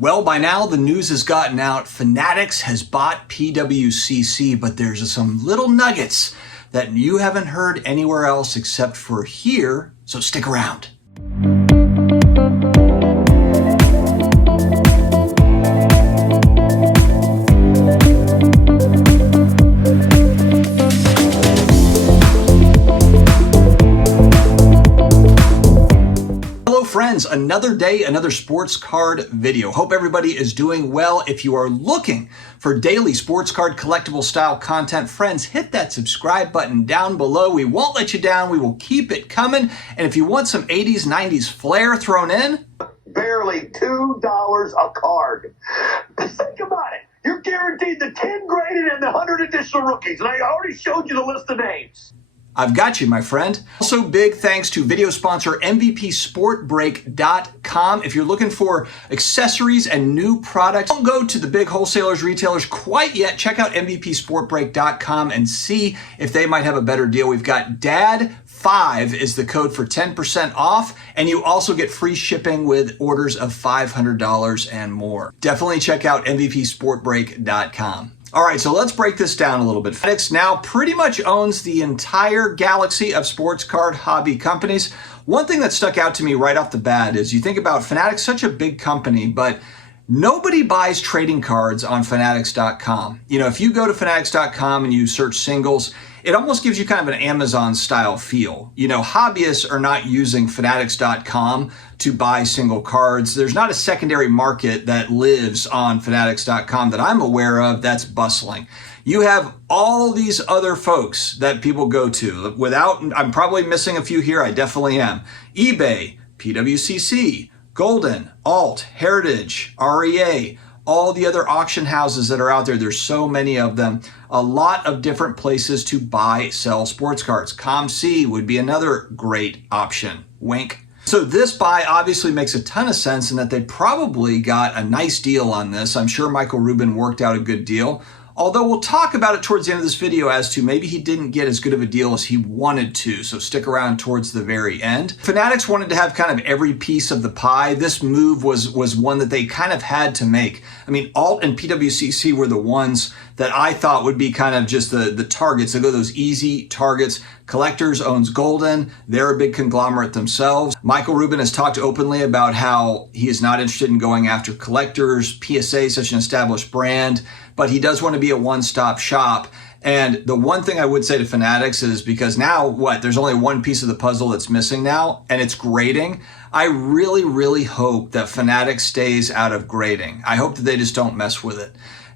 Well, by now the news has gotten out. Fanatics has bought PWCC, but there's some little nuggets that you haven't heard anywhere else except for here, so stick around. Friends, another day, another sports card video. Hope everybody is doing well. If you are looking for daily sports card collectible style content, friends, hit that subscribe button down below. We won't let you down. We will keep it coming. And if you want some 80s, 90s flair thrown in, barely $2 a card. Think about it. You're guaranteed the 10 graded and the 100 additional rookies. And I already showed you the list of names. I've got you, my friend. Also, big thanks to video sponsor MVPSportBreak.com. If you're looking for accessories and new products, don't go to the big wholesalers, retailers quite yet. Check out MVPSportBreak.com and see if they might have a better deal. We've got DAD5 is the code for 10% off, and you also get free shipping with orders of $500 and more. Definitely check out MVPSportBreak.com. All right, so let's break this down a little bit. Fanatics now pretty much owns the entire galaxy of sports card hobby companies. One thing that stuck out to me right off the bat is you think about Fanatics, such a big company, but nobody buys trading cards on Fanatics.com. You know, if you go to Fanatics.com and you search singles, it almost gives you kind of an Amazon style feel. You know, hobbyists are not using Fanatics.com to buy single cards. There's not a secondary market that lives on Fanatics.com that I'm aware of that's bustling. You have all these other folks that people go to. I'm probably missing a few here. I definitely am. eBay, PWCC, Golden, Alt, Heritage, REA, all the other auction houses that are out there. There's so many of them. A lot of different places to buy, sell sports cards. ComC would be another great option. Wink. So this buy obviously makes a ton of sense in that they probably got a nice deal on this. I'm sure Michael Rubin worked out a good deal. Although we'll talk about it towards the end of this video as to maybe he didn't get as good of a deal as he wanted to, so stick around towards the very end. Fanatics wanted to have kind of every piece of the pie. This move was one that they kind of had to make. I mean, Alt and PWCC were the ones that I thought would be kind of just the targets. They go those easy targets. Collectors owns Golden. They're a big conglomerate themselves. Michael Rubin has talked openly about how he is not interested in going after collectors. PSA, such an established brand, but he does want to be a one-stop shop. And the one thing I would say to Fanatics is, because now there's only one piece of the puzzle that's missing now, and it's grading. I really, really hope that Fanatics stays out of grading. I hope that they just don't mess with it,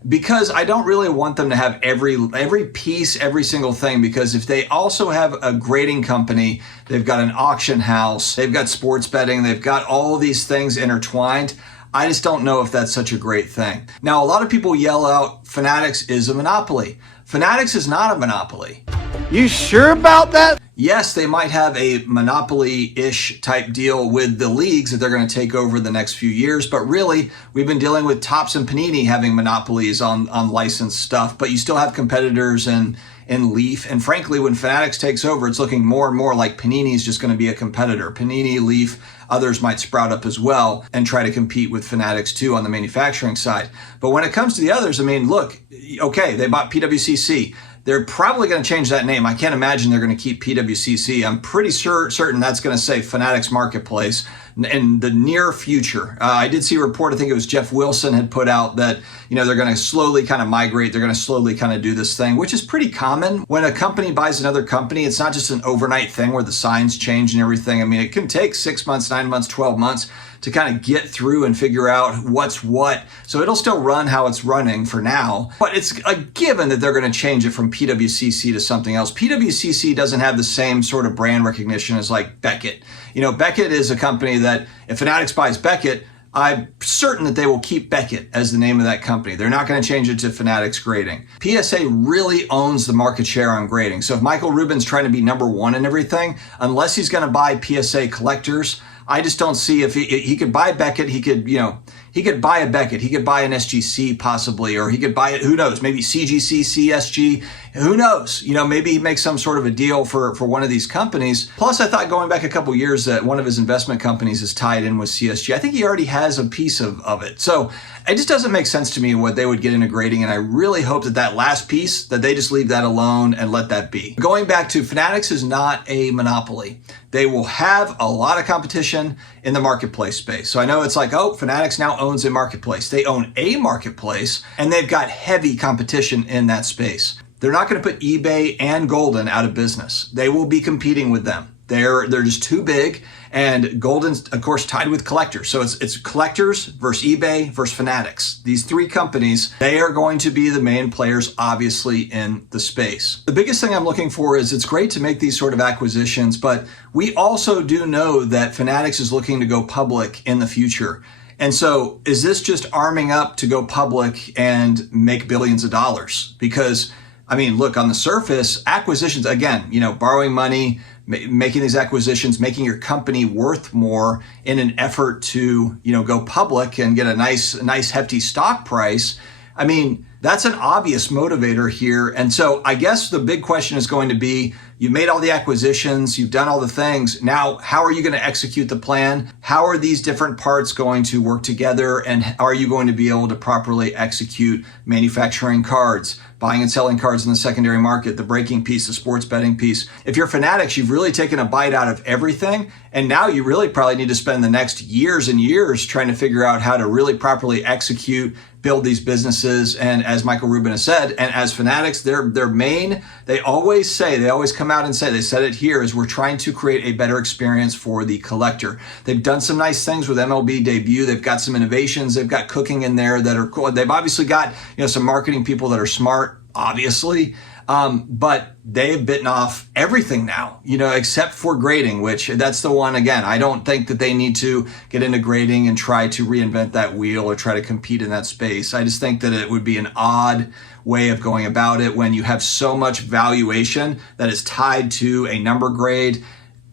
because I don't really want them to have every piece, every single thing, because if they also have a grading company, they've got an auction house, they've got sports betting, they've got all these things intertwined. I just don't know if that's such a great thing. Now, a lot of people yell out, Fanatics is a monopoly. Fanatics is not a monopoly. You sure about that? Yes, they might have a monopoly-ish type deal with the leagues that they're going to take over the next few years, but really, we've been dealing with Topps and Panini having monopolies on licensed stuff, but you still have competitors in Leaf, and frankly, when Fanatics takes over, it's looking more and more like Panini is just going to be a competitor. Panini, Leaf, others might sprout up as well and try to compete with Fanatics too on the manufacturing side. But when it comes to the others, I mean, look, okay, they bought PWCC. They're probably going to change that name. I can't imagine they're going to keep PWCC. I'm pretty certain that's going to say Fanatics Marketplace in the near future. I did see a report, I think it was Jeff Wilson had put out that, you know, they're going to slowly kind of migrate. They're going to slowly kind of do this thing, which is pretty common. When a company buys another company, it's not just an overnight thing where the signs change and everything. I mean, it can take 6 months, 9 months, 12 months to kind of get through and figure out what's what. So it'll still run how it's running for now, but it's a given that they're going to change it from PWCC to something else. PWCC doesn't have the same sort of brand recognition as like Beckett. You know, Beckett is a company that if Fanatics buys Beckett, I'm certain that they will keep Beckett as the name of that company. They're not going to change it to Fanatics Grading. PSA really owns the market share on grading. So if Michael Rubin's trying to be number one in everything, unless he's going to buy PSA collectors, I just don't see if he could buy Beckett. He could, you know, he could buy a Beckett. He could buy an SGC possibly, or he could buy it, who knows, maybe CGC, CSG. who knows? Maybe he makes some sort of a deal for one of these companies. Plus, I thought going back a couple years that one of his investment companies is tied in with CSG. I think he already has a piece of it. So it just doesn't make sense to me what they would get into grading. And I really hope that last piece, that they just leave that alone and let that be. Going back to Fanatics is not a monopoly. They will have a lot of competition in the marketplace space. So I know it's like, oh, Fanatics now owns a marketplace. They own a marketplace and they've got heavy competition in that space. They're not going to put eBay and Golden out of business. They will be competing with them. They're just too big, and Golden's, of course, tied with Collectors. So it's Collectors versus eBay versus Fanatics. These three companies, they are going to be the main players, obviously, in the space. The biggest thing I'm looking for is it's great to make these sort of acquisitions, but we also do know that Fanatics is looking to go public in the future. And so is this just arming up to go public and make billions of dollars? Because, I mean, look, on the surface, acquisitions, again, borrowing money, making these acquisitions, making your company worth more in an effort to, go public and get a nice hefty stock price. I mean, that's an obvious motivator here. And so I guess the big question is going to be, you've made all the acquisitions, you've done all the things. Now, how are you going to execute the plan? How are these different parts going to work together? And are you going to be able to properly execute manufacturing cards, buying and selling cards in the secondary market, the breaking piece, the sports betting piece? If you're Fanatics, you've really taken a bite out of everything. And now you really probably need to spend the next years and years trying to figure out how to really properly execute, build these businesses. And as Michael Rubin has said, and as Fanatics, their main, they always come out and say, they said it here, is we're trying to create a better experience for the collector. They've done some nice things with MLB debut. They've got some innovations. They've got cooking in there that are cool. They've obviously got, some marketing people that are smart, obviously. But they've bitten off everything now, except for grading, which that's the one, again, I don't think that they need to get into grading and try to reinvent that wheel or try to compete in that space. I just think that it would be an odd way of going about it when you have so much valuation that is tied to a number grade.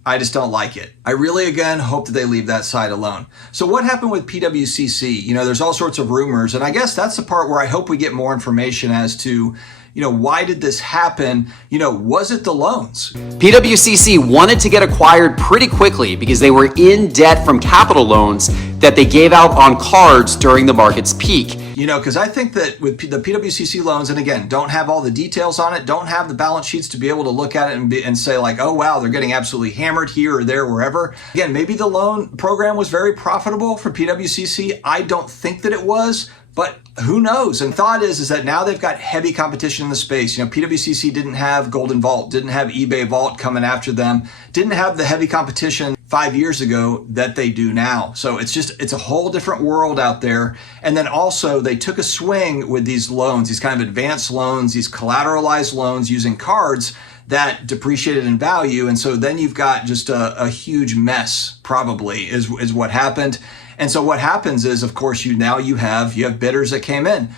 I just don't like it. I really, again, hope that they leave that side alone. So what happened with PWCC? There's all sorts of rumors, and I guess that's the part where I hope we get more information as to, why did this happen? Was it the loans? PWCC wanted to get acquired pretty quickly because they were in debt from capital loans that they gave out on cards during the market's peak. Because I think that with the PWCC loans, and again, don't have all the details on it, don't have the balance sheets to be able to look at it and say like, oh, wow, they're getting absolutely hammered here or there, wherever. Again, maybe the loan program was very profitable for PWCC. I don't think that it was, but who knows? And thought is that now they've got heavy competition in the space. PWCC didn't have Golden Vault, didn't have eBay Vault coming after them, didn't have the heavy competition 5 years ago that they do now. So it's a whole different world out there. And then also they took a swing with these loans, these kind of advanced loans, these collateralized loans using cards that depreciated in value. And so then you've got just a huge mess, probably, is what happened. And so what happens is, of course, you have bidders that came in.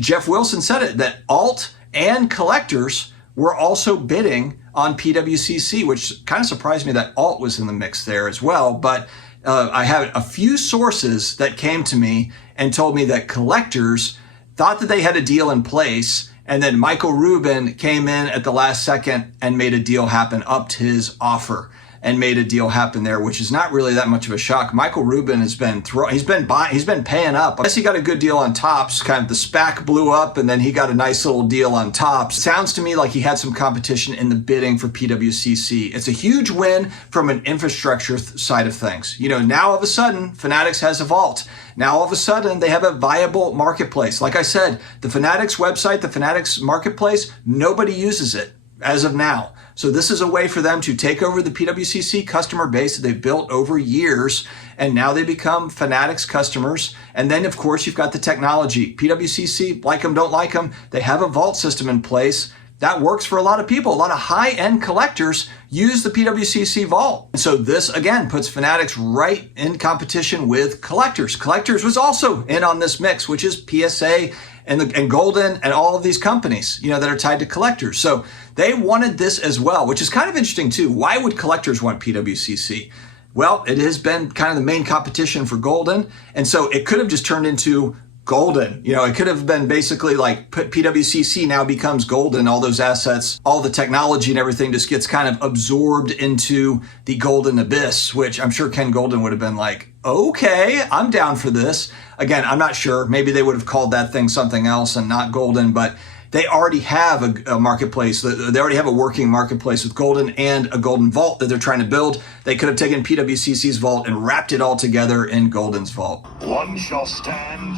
Jeff Wilson said it, that alt and collectors were also bidding on PWCC, which kind of surprised me that alt was in the mix there as well. But I had a few sources that came to me and told me that collectors thought that they had a deal in place, and then Michael Rubin came in at the last second and made a deal happen, upped his offer and made a deal happen there, which is not really that much of a shock. Michael Rubin has been he's been paying up. I guess he got a good deal on Topps. Kind of the SPAC blew up, and then he got a nice little deal on Topps. Sounds to me like he had some competition in the bidding for PWCC. It's a huge win from an infrastructure side of things. Now all of a sudden, Fanatics has a vault. Now all of a sudden, they have a viable marketplace. Like I said, the Fanatics website, the Fanatics marketplace, nobody uses it as of now. So this is a way for them to take over the PWCC customer base that they've built over years, and now they become Fanatics customers. And then, of course, you've got the technology. PWCC, like them, don't like them, they have a vault system in place that works for a lot of people. A lot of high-end collectors use the PWCC vault. And so this, again, puts Fanatics right in competition with collectors. Collectors was also in on this mix, which is PSA and Golden and all of these companies, that are tied to collectors. So they wanted this as well, which is kind of interesting too. Why would collectors want PWCC? Well, it has been kind of the main competition for Golden. And so it could have just turned into Golden. You know, it could have been basically like PWCC now becomes Golden. All those assets, all the technology and everything just gets kind of absorbed into the Golden abyss, which I'm sure Ken Golden would have been like, okay, I'm down for this. Again, I'm not sure. Maybe they would have called that thing something else and not Golden, but they already have a marketplace. They already have a working marketplace with Golden and a Golden vault that they're trying to build. They could have taken PWCC's vault and wrapped it all together in Golden's vault. One shall stand,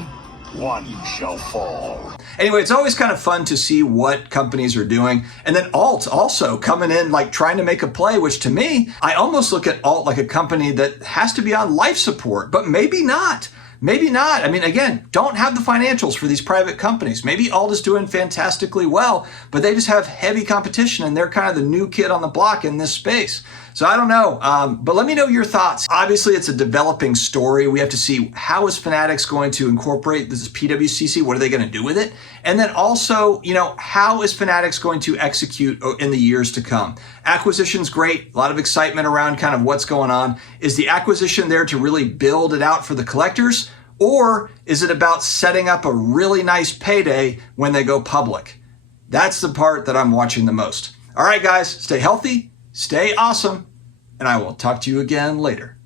one shall fall. Anyway, it's always kind of fun to see what companies are doing. And then Alt also coming in, like trying to make a play, which to me, I almost look at Alt like a company that has to be on life support, but maybe not. Maybe not. I mean, again, don't have the financials for these private companies. Maybe Alt is doing fantastically well, but they just have heavy competition and they're kind of the new kid on the block in this space. So I don't know, but let me know your thoughts. Obviously, it's a developing story. We have to see how is Fanatics going to incorporate this PWCC? What are they going to do with it? And then also, you know, how is Fanatics going to execute in the years to come? Acquisition's great. A lot of excitement around kind of what's going on. Is the acquisition there to really build it out for the collectors? Or is it about setting up a really nice payday when they go public? That's the part that I'm watching the most. All right, guys, stay healthy. Stay awesome, and I will talk to you again later.